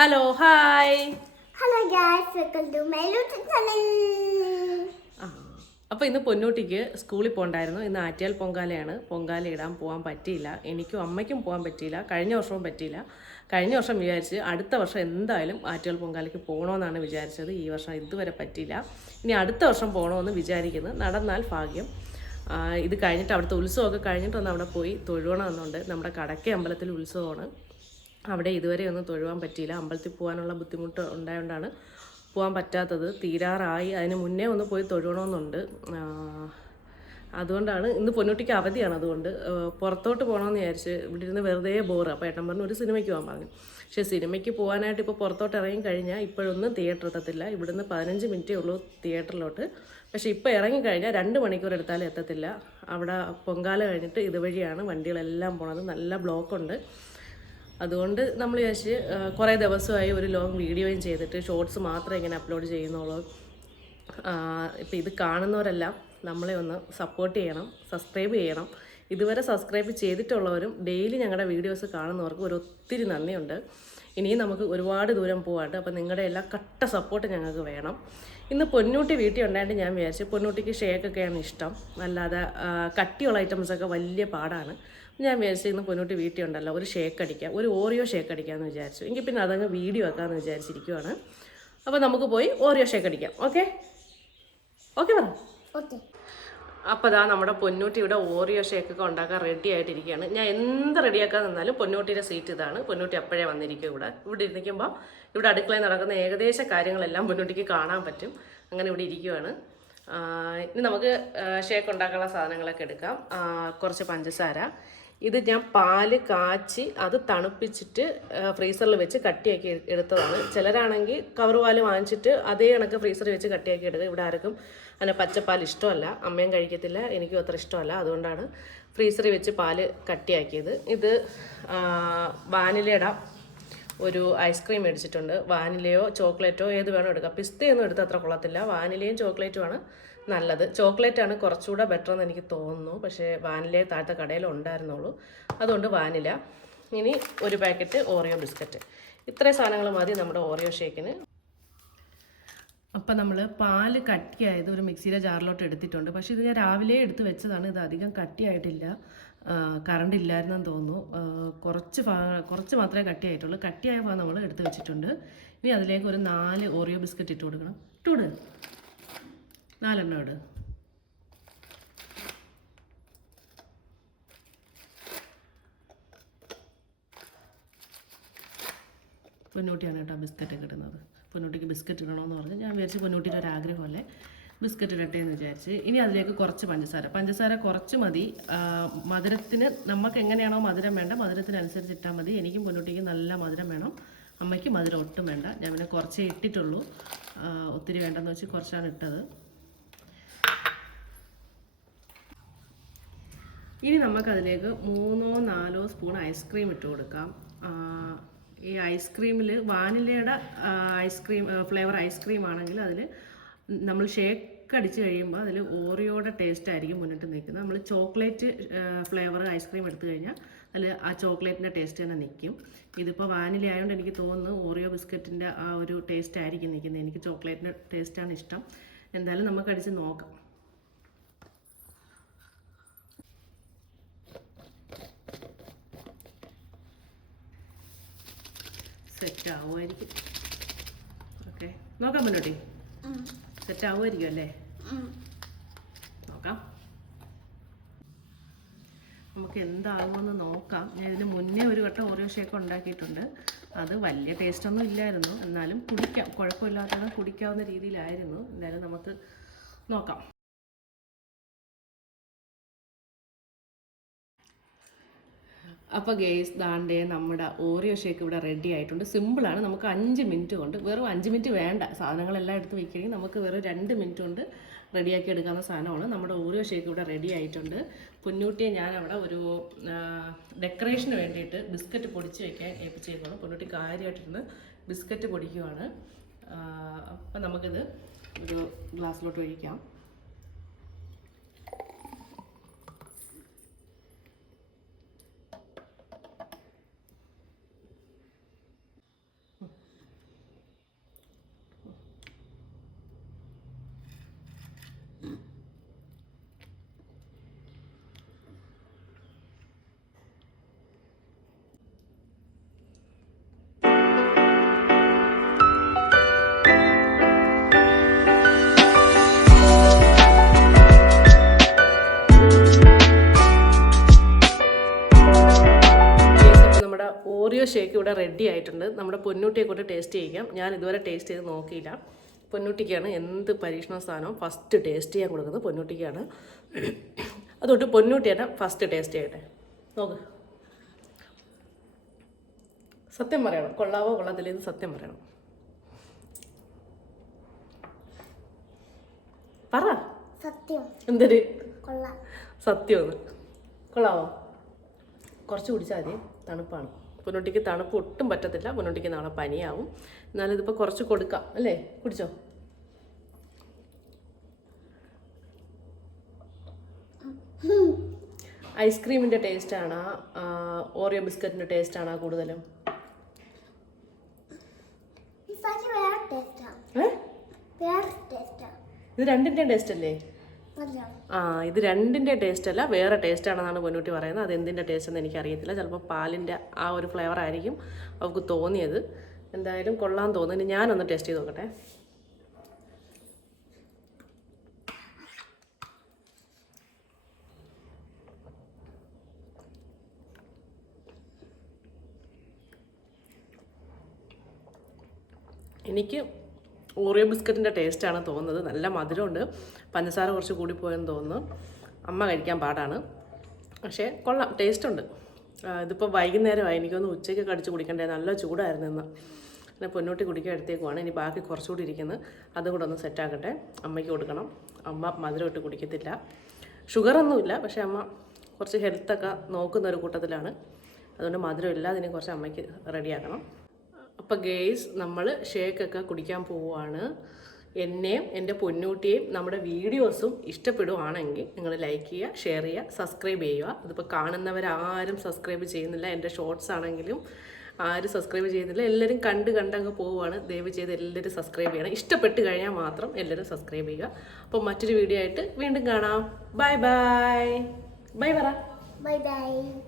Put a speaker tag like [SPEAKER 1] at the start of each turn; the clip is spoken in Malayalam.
[SPEAKER 1] Hello hi
[SPEAKER 2] hello guys welcome to my
[SPEAKER 1] അപ്പോൾ ഇന്ന് പൊന്നൂട്ടിക്ക് സ്കൂളിൽ പോകണ്ടായിരുന്നു ഇന്ന് ആറ്റിയാൽ പൊങ്കാലയാണ്. പൊങ്കാല ഇടാൻ പോകാൻ പറ്റിയില്ല. എനിക്കും അമ്മയ്ക്കും പോകാൻ പറ്റിയില്ല. കഴിഞ്ഞ വർഷവും പറ്റിയില്ല. കഴിഞ്ഞ വർഷം വിചാരിച്ച് അടുത്ത വർഷം എന്തായാലും ആറ്റുകാൽ പൊങ്കാലയ്ക്ക് പോകണമെന്നാണ് വിചാരിച്ചത്. ഈ വർഷം ഇതുവരെ പറ്റിയില്ല. ഇനി അടുത്ത വർഷം പോകണമെന്ന് വിചാരിക്കുന്നു. നടന്നാൽ ഭാഗ്യം. ഇത് കഴിഞ്ഞിട്ട് അവിടുത്തെ ഉത്സവമൊക്കെ കഴിഞ്ഞിട്ടൊന്ന് അവിടെ പോയി തൊഴുവണമെന്നുണ്ട് നമ്മുടെ കടക്കേ അമ്പലത്തിൽ ഉത്സവമാണ്. അവിടെ ഇതുവരെ ഒന്നും തൊഴുവാൻ പറ്റിയില്ല. അമ്പലത്തിൽ പോകാനുള്ള ബുദ്ധിമുട്ട് ഉണ്ടായതുകൊണ്ടാണ് പോകാൻ പറ്റാത്തത്. തീരാറായി. അതിന് മുന്നേ ഒന്ന് പോയി തൊഴുകണമെന്നുണ്ട് അതുകൊണ്ടാണ് ഇന്ന് പൊന്നുട്ടിക്ക് അവധിയാണ് അതുകൊണ്ട് പുറത്തോട്ട് പോകണമെന്ന് വിചാരിച്ച് ഇവിടെ ഇരുന്ന് വെറുതെ ബോറ് അപ്പോൾ ഏട്ടൻ പറഞ്ഞു ഒരു സിനിമയ്ക്ക് പോകാൻ പറഞ്ഞു. പക്ഷേ സിനിമയ്ക്ക് പോകാനായിട്ട് ഇപ്പോൾ പുറത്തോട്ട് ഇറങ്ങി കഴിഞ്ഞാൽ ഇപ്പോഴൊന്നും തിയേറ്റർ എത്തത്തില്ല. ഇവിടുന്ന് പതിനഞ്ച് മിനിറ്റേ ഉള്ളൂ തിയേറ്ററിലോട്ട് പക്ഷേ ഇപ്പോൾ ഇറങ്ങിക്കഴിഞ്ഞാൽ രണ്ട് മണിക്കൂർ എടുത്താലും എത്തത്തില്ല. അവിടെ പൊങ്കാല കഴിഞ്ഞിട്ട് ഇതുവഴിയാണ് വണ്ടികളെല്ലാം പോണത്. നല്ല ബ്ലോക്കുണ്ട് അതുകൊണ്ട് നമ്മൾ വിചാരിച്ച് കുറേ ദിവസമായി ഒരു ലോങ് വീഡിയോയും ചെയ്തിട്ട് ഷോർട്സ് മാത്രമേ ഇങ്ങനെ അപ്ലോഡ് ചെയ്യുന്നുള്ളൂ. ഇപ്പം ഇത് കാണുന്നവരെല്ലാം നമ്മളെ ഒന്ന് സപ്പോർട്ട് ചെയ്യണം സബ്സ്ക്രൈബ് ചെയ്യണം. ഇതുവരെ സബ്സ്ക്രൈബ് ചെയ്തിട്ടുള്ളവരും ഡെയിലി ഞങ്ങളുടെ വീഡിയോസ് കാണുന്നവർക്ക് ഒരു ഒത്തിരി നന്ദിയുണ്ട്. ഇനിയും നമുക്ക് ഒരുപാട് ദൂരം പോകാണ്ട് അപ്പോൾ നിങ്ങളുടെ എല്ലാ കട്ട സപ്പോർട്ട് ഞങ്ങൾക്ക് വേണം. ഇന്ന് പൊന്നൂട്ടി വീട്ടിൽ ഉണ്ടായിട്ട് ഞാൻ വിചാരിച്ചു പൊന്നൂട്ടിക്ക് ഷേക്കൊക്കെയാണ് ഇഷ്ടം. അല്ലാതെ കട്ടിയുള്ള ഐറ്റംസൊക്കെ വലിയ പാടാണ്. ഞാൻ വിചാരിച്ചു ഇന്ന് പൊന്നൂട്ടി വീട്ടിൽ ഉണ്ടല്ലോ ഒരു ഷേക്ക് അടിക്കാം ഒരു ഓറിയോ ഷേക്ക് അടിക്കാമെന്ന് വിചാരിച്ചു. എങ്കിൽ പിന്നെ അതങ്ങ് വീഡിയോ ആക്കാമെന്ന് വിചാരിച്ചിരിക്കുവാണ്. അപ്പോൾ നമുക്ക് പോയി ഓറിയോ ഷേക്ക് അടിക്കാം ഓക്കെ ഓക്കെ പറ.
[SPEAKER 2] ഓക്കെ
[SPEAKER 1] അപ്പോൾ അതാ നമ്മുടെ പൊന്നൂട്ടി ഇവിടെ ഓറിയോ ഷേക്കൊക്കെ ഉണ്ടാക്കാൻ റെഡി ആയിട്ടിരിക്കുകയാണ്. ഞാൻ എന്ത് റെഡിയാക്കാൻ നിന്നാലും പൊന്നൂട്ടിയുടെ സീറ്റ് ഇതാണ്. പൊന്നൂട്ടി അപ്പോഴേ വന്നിരിക്കും ഇവിടെ. ഇവിടെ ഇരിക്കുമ്പോൾ ഇവിടെ അടുക്കളയിൽ നടക്കുന്ന ഏകദേശ കാര്യങ്ങളെല്ലാം പൊന്നൂട്ടിക്ക് കാണാൻ പറ്റും. അങ്ങനെ ഇവിടെ ഇരിക്കുവാണ്. ഇനി നമുക്ക് ഷേക്ക് ഉണ്ടാക്കാനുള്ള സാധനങ്ങളൊക്കെ എടുക്കാം. കുറച്ച് പഞ്ചസാര. ഇത് ഞാൻ പാൽ കാച്ചി അത് തണുപ്പിച്ചിട്ട് ഫ്രീസറിൽ വെച്ച് കട്ടിയാക്കി എടുത്തതാണ്. ചിലരാണെങ്കിൽ കവർ പാൽ വാങ്ങിച്ചിട്ട് അതേ കണക്ക് ഫ്രീസറിൽ വെച്ച് കട്ടിയാക്കി എടുക്കുക ഇവിടെ ആർക്കും അങ്ങനെ പച്ചപ്പാൽ ഇഷ്ടമല്ല. അമ്മയും കഴിക്കത്തില്ല എനിക്കും അത്ര ഇഷ്ടമല്ല. അതുകൊണ്ടാണ് ഫ്രീസറിൽ വെച്ച് പാൽ കട്ടിയാക്കിയത്. ഇത് വാനിലയുടെ ഒരു ഐസ്ക്രീം മേടിച്ചിട്ടുണ്ട്. വാനിലയോ ചോക്ലേറ്റോ ഏത് വേണോ എടുക്കാം. പിസ്തയൊന്നും എടുത്ത് അത്ര കൊള്ളത്തില്ല. വാനിലയും ചോക്ലേറ്റുമാണ് നല്ലത്. ചോക്ലേറ്റാണ് കുറച്ചുകൂടെ ബെറ്റർ എന്ന് എനിക്ക് തോന്നുന്നു. പക്ഷേ വാനിലയെ താഴത്തെ കടയിൽ ഉണ്ടായിരുന്നുള്ളൂ. അതുകൊണ്ട് വാനില. ഇനി ഒരു പാക്കറ്റ് ഓറിയോ ബിസ്ക്കറ്റ് ഇത്രയും സാധനങ്ങൾ മതി നമ്മുടെ ഓറിയോ ഷേക്കിന് അപ്പം നമ്മൾ പാൽ കട്ടിയായത് ഒരു മിക്സിയിലെ ജാറിലോട്ട് എടുത്തിട്ടുണ്ട്. പക്ഷേ ഇത് ഞാൻ രാവിലെ എടുത്ത് വെച്ചതാണ്. ഇത് അധികം കട്ടിയായിട്ടില്ല. കറണ്ട് ഇല്ലായിരുന്നെന്ന് തോന്നുന്നു. കുറച്ച് കുറച്ച് മാത്രമേ കട്ടിയായിട്ടുള്ളൂ. കട്ടിയായ ഭാഗം നമ്മൾ എടുത്ത് വെച്ചിട്ടുണ്ട്. ഇനി അതിലേക്ക് ഒരു നാല് ഓറിയോ ബിസ്ക്കറ്റ് ഇട്ട് കൊടുക്കണം. ഇട്ടോട് നാലെണ്ണം ഇട്. പൊന്നൂട്ടിയാണ് കേട്ടോ ബിസ്ക്കറ്റ് കിട്ടുന്നത് പൊന്നൂട്ടിക്ക് ബിസ്ക്കറ്റ് ഇടണമെന്ന് പറഞ്ഞ്. ഞാൻ വിചാരിച്ച് പൊന്നൂട്ടിയുടെ ഒരു ആഗ്രഹമല്ലേ. ബിസ്ക്കറ്റ് ഇടട്ടെ എന്ന് വിചാരിച്ച്. ഇനി അതിലേക്ക് കുറച്ച് പഞ്ചസാര. പഞ്ചസാര കുറച്ച് മതി. മധുരത്തിന് നമുക്ക് എങ്ങനെയാണോ മധുരം വേണ്ട മധുരത്തിനനുസരിച്ച് ഇട്ടാൽ മതി. എനിക്കും പൊന്നൂട്ടിക്ക് നല്ല മധുരം വേണം. അമ്മയ്ക്ക് മധുരം ഒട്ടും വേണ്ട. ഞാൻ പിന്നെ കുറച്ചേ ഇട്ടിട്ടുള്ളൂ. ഒത്തിരി വേണ്ടെന്ന് വെച്ച് കുറച്ചാണ് ഇട്ടത്. ഇനി നമുക്കതിലേക്ക് മൂന്നോ നാലോ സ്പൂൺ ഐസ്ക്രീം ഇട്ട് കൊടുക്കാം. ഈ ഐസ്ക്രീമിൽ വാനിലയുടെ ice cream flavour ice cream ആണെങ്കിൽ അതിൽ നമ്മൾ ഷേക്ക് അടിച്ച് കഴിയുമ്പോൾ അതിൽ ഓറിയോയുടെ ടേസ്റ്റ് ആയിരിക്കും മുന്നിട്ട് നിൽക്കുന്നത്. നമ്മൾ ചോക്ലേറ്റ് ഫ്ലേവർ ഐസ്ക്രീം എടുത്തു കഴിഞ്ഞാൽ അതിൽ ആ ചോക്ലേറ്റിന്റെ ടേസ്റ്റ് തന്നെ നിൽക്കും. ഇതിപ്പോൾ വാനില ആയതുകൊണ്ട് എനിക്ക് തോന്നുന്നു ഓറിയോ ബിസ്ക്കറ്റിന്റെ ആ ഒരു ടേസ്റ്റ് ആയിരിക്കും നിൽക്കുന്നത്. എനിക്ക് ചോക്ലേറ്റിന്റെ ടേസ്റ്റാണ് ഇഷ്ടം. എന്തായാലും നമുക്ക് അടിച്ച് നോക്കാം. സെറ്റ് ആവുമായിരിക്കും ഓക്കെ. നോക്കാം മുന്നോട്ടി. സെറ്റ് ആവുമായിരിക്കും അല്ലേ? നോക്കാം. നമുക്ക് എന്താകുമെന്ന് നോക്കാം. ഞാൻ ഇതിന് മുന്നേ ഒരു വട്ടം ഓറിയോ ഷേക്ക് ഉണ്ടാക്കിയിട്ടുണ്ട്. അത് വലിയ ടേസ്റ്റൊന്നും ഇല്ലായിരുന്നു. എന്നാലും കുടിക്കാം. കുഴപ്പമില്ലാത്തത് കുടിക്കാവുന്ന രീതിയിലായിരുന്നു. എന്തായാലും നമുക്ക് നോക്കാം. അപ്പോൾ ഗേസ് ദാണ്ടേ നമ്മുടെ ഓറിയോ ഷേക്ക് ഇവിടെ റെഡി ആയിട്ടുണ്ട്. സിമ്പിളാണ് നമുക്ക് അഞ്ച് മിനിറ്റ് കൊണ്ട് വെറും അഞ്ച് മിനിറ്റ് വേണ്ട. സാധനങ്ങളെല്ലാം എടുത്ത് വയ്ക്കുകയാണെങ്കിൽ നമുക്ക് വെറും രണ്ട് മിനിറ്റ് കൊണ്ട് റെഡിയാക്കി എടുക്കാവുന്ന സാധനമാണ്. നമ്മുടെ ഓറിയോ ഷേക്ക് ഇവിടെ റെഡി ആയിട്ടുണ്ട്. പൊന്നൂട്ടിയെ ഞാൻ അവിടെ ഒരു ഡെക്കറേഷന് വേണ്ടിയിട്ട് ബിസ്ക്കറ്റ് പൊടിച്ച് വയ്ക്കാൻ ഏൽപ്പിച്ചേക്കാണ് പൊന്നൂട്ടി കാര്യമായിട്ടിരുന്ന് ബിസ്ക്കറ്റ് പൊടിക്കുവാണ്. അപ്പം നമുക്കിത് ഒരു ഗ്ലാസ്സിലോട്ട് ഒഴിക്കാം. ഷേക്ക് ഇവിടെ റെഡി ആയിട്ടുണ്ട്. നമ്മുടെ പൊന്നൂട്ടിയെ കൊണ്ട് ടേസ്റ്റ് ചെയ്യാം. ഞാൻ ഇതുവരെ ടേസ്റ്റ് ചെയ്ത് നോക്കിയില്ല. പൊന്നൂട്ടിക്കാണ് എന്ത് പരീക്ഷണ സാധനവും ഫസ്റ്റ് ടേസ്റ്റ് ചെയ്യാൻ കൊടുക്കുന്നത് പൊന്നൂട്ടിക്കാണ്. അതുകൊണ്ട് പൊന്നൂട്ടിയാണ് ഫസ്റ്റ് ടേസ്റ്റ് ചെയ്യട്ടെ. നോക്ക്. സത്യം പറയണം. കൊള്ളാവോ കൊള്ളത്തില്ലെന്ന് സത്യം പറയണം. പറ.
[SPEAKER 2] സത്യം.
[SPEAKER 1] എന്തൊരു
[SPEAKER 2] സത്യം
[SPEAKER 1] സത്യമൊന്ന് കൊള്ളാവോ? കുറച്ച് കുടിച്ചാൽ മതി. തണുപ്പാണ്. പൊന്നോട്ടിക്ക് തണുപ്പ് ഒട്ടും പറ്റത്തില്ല. പൊന്നോട്ടിക്ക് നാളെ പനിയാവും. എന്നാലും ഇതിപ്പോൾ കുറച്ച് കൊടുക്കാം. അല്ലേ? കുടിച്ചോ? ഐസ്ക്രീമിന്റെ ടേസ്റ്റാണ്. ഓറിയോ ബിസ്ക്കറ്റിന്റെ ടേസ്റ്റാണ് കൂടുതലും. ഇത് രണ്ടിന്റെയും ടേസ്റ്റ്. അല്ലേ ആ ഇത് രണ്ടിന്റെ ടേസ്റ്റ് അല്ല വേറെ ടേസ്റ്റ് ആണെന്നാണ് പൊന്നൂട്ടി പറയുന്നത്. അത് എന്തിന്റെ ടേസ്റ്റ് എന്ന് എനിക്കറിയത്തില്ല. ചിലപ്പോൾ പാലിന്റെ ആ ഒരു ഫ്ലേവർ ആയിരിക്കും അവൾക്ക് തോന്നിയത്. എന്തായാലും കൊള്ളാൻ തോന്നുന്നു. ഇനി ഞാനൊന്ന് ടേസ്റ്റ് ചെയ്ത് നോക്കട്ടെ. എനിക്ക് ഓറിയോ ബിസ്ക്കറ്റിന്റെ ടേസ്റ്റാണ് തോന്നുന്നത്. നല്ല മധുരമുണ്ട്. പഞ്ചസാര കുറച്ച് കൂടി പോയെന്ന് തോന്നുന്നു. അമ്മ കഴിക്കാൻ പാടാണ്. പക്ഷേ കൊള്ളാം ടേസ്റ്റുണ്ട് ഇതിപ്പോൾ വൈകുന്നേരമായി. എനിക്കൊന്ന് ഉച്ചയ്ക്ക് കടിച്ച് കുടിക്കണ്ടേ? നല്ല ചൂടായിരുന്നു ഇന്ന്. പിന്നെ പൊന്നോട്ടി കുടിക്കാൻ എടുത്തേക്കുവാണ്. ഇനി ബാക്കി കുറച്ചുകൂടി ഇരിക്കുന്നത് അതും കൂടെ ഒന്ന് സെറ്റാക്കട്ടെ അമ്മയ്ക്ക് കൊടുക്കണം. അമ്മ മധുരം ഇട്ട് കുടിക്കത്തില്ല. ഷുഗറൊന്നുമില്ല പക്ഷേ അമ്മ കുറച്ച് ഹെൽത്തൊക്കെ നോക്കുന്ന ഒരു കൂട്ടത്തിലാണ്. അതുകൊണ്ട് മധുരം ഇല്ലാതിനെ കുറച്ച് അമ്മയ്ക്ക് റെഡിയാക്കണം അപ്പോൾ ഗേസ് നമ്മൾ ഷേക്കൊക്കെ കുടിക്കാൻ പോവുകയാണ് എന്നെയും എന്റെ പൊന്നൂട്ടിയെയും നമ്മുടെ വീഡിയോസും ഇഷ്ടപ്പെടുവാണെങ്കിൽ നിങ്ങൾ ലൈക്ക് ചെയ്യുക ഷെയർ ചെയ്യുക സബ്സ്ക്രൈബ് ചെയ്യുക. ഇതിപ്പോൾ കാണുന്നവരാരും സബ്സ്ക്രൈബ് ചെയ്യുന്നില്ല. എന്റെ ഷോർട്സ് ആണെങ്കിലും ആരും സബ്സ്ക്രൈബ് ചെയ്യുന്നില്ല. എല്ലാവരും കണ്ട് കണ്ടങ്ങ് പോവുകയാണ് ദയവ് ചെയ്ത് എല്ലാവരും സബ്സ്ക്രൈബ് ചെയ്യണം. ഇഷ്ടപ്പെട്ട് കഴിഞ്ഞാൽ മാത്രം എല്ലാവരും സബ്സ്ക്രൈബ് ചെയ്യുക. അപ്പോൾ മറ്റൊരു വീഡിയോ ആയിട്ട് വീണ്ടും കാണാം. Bye bye. ബൈ പറ.
[SPEAKER 2] Bye bye.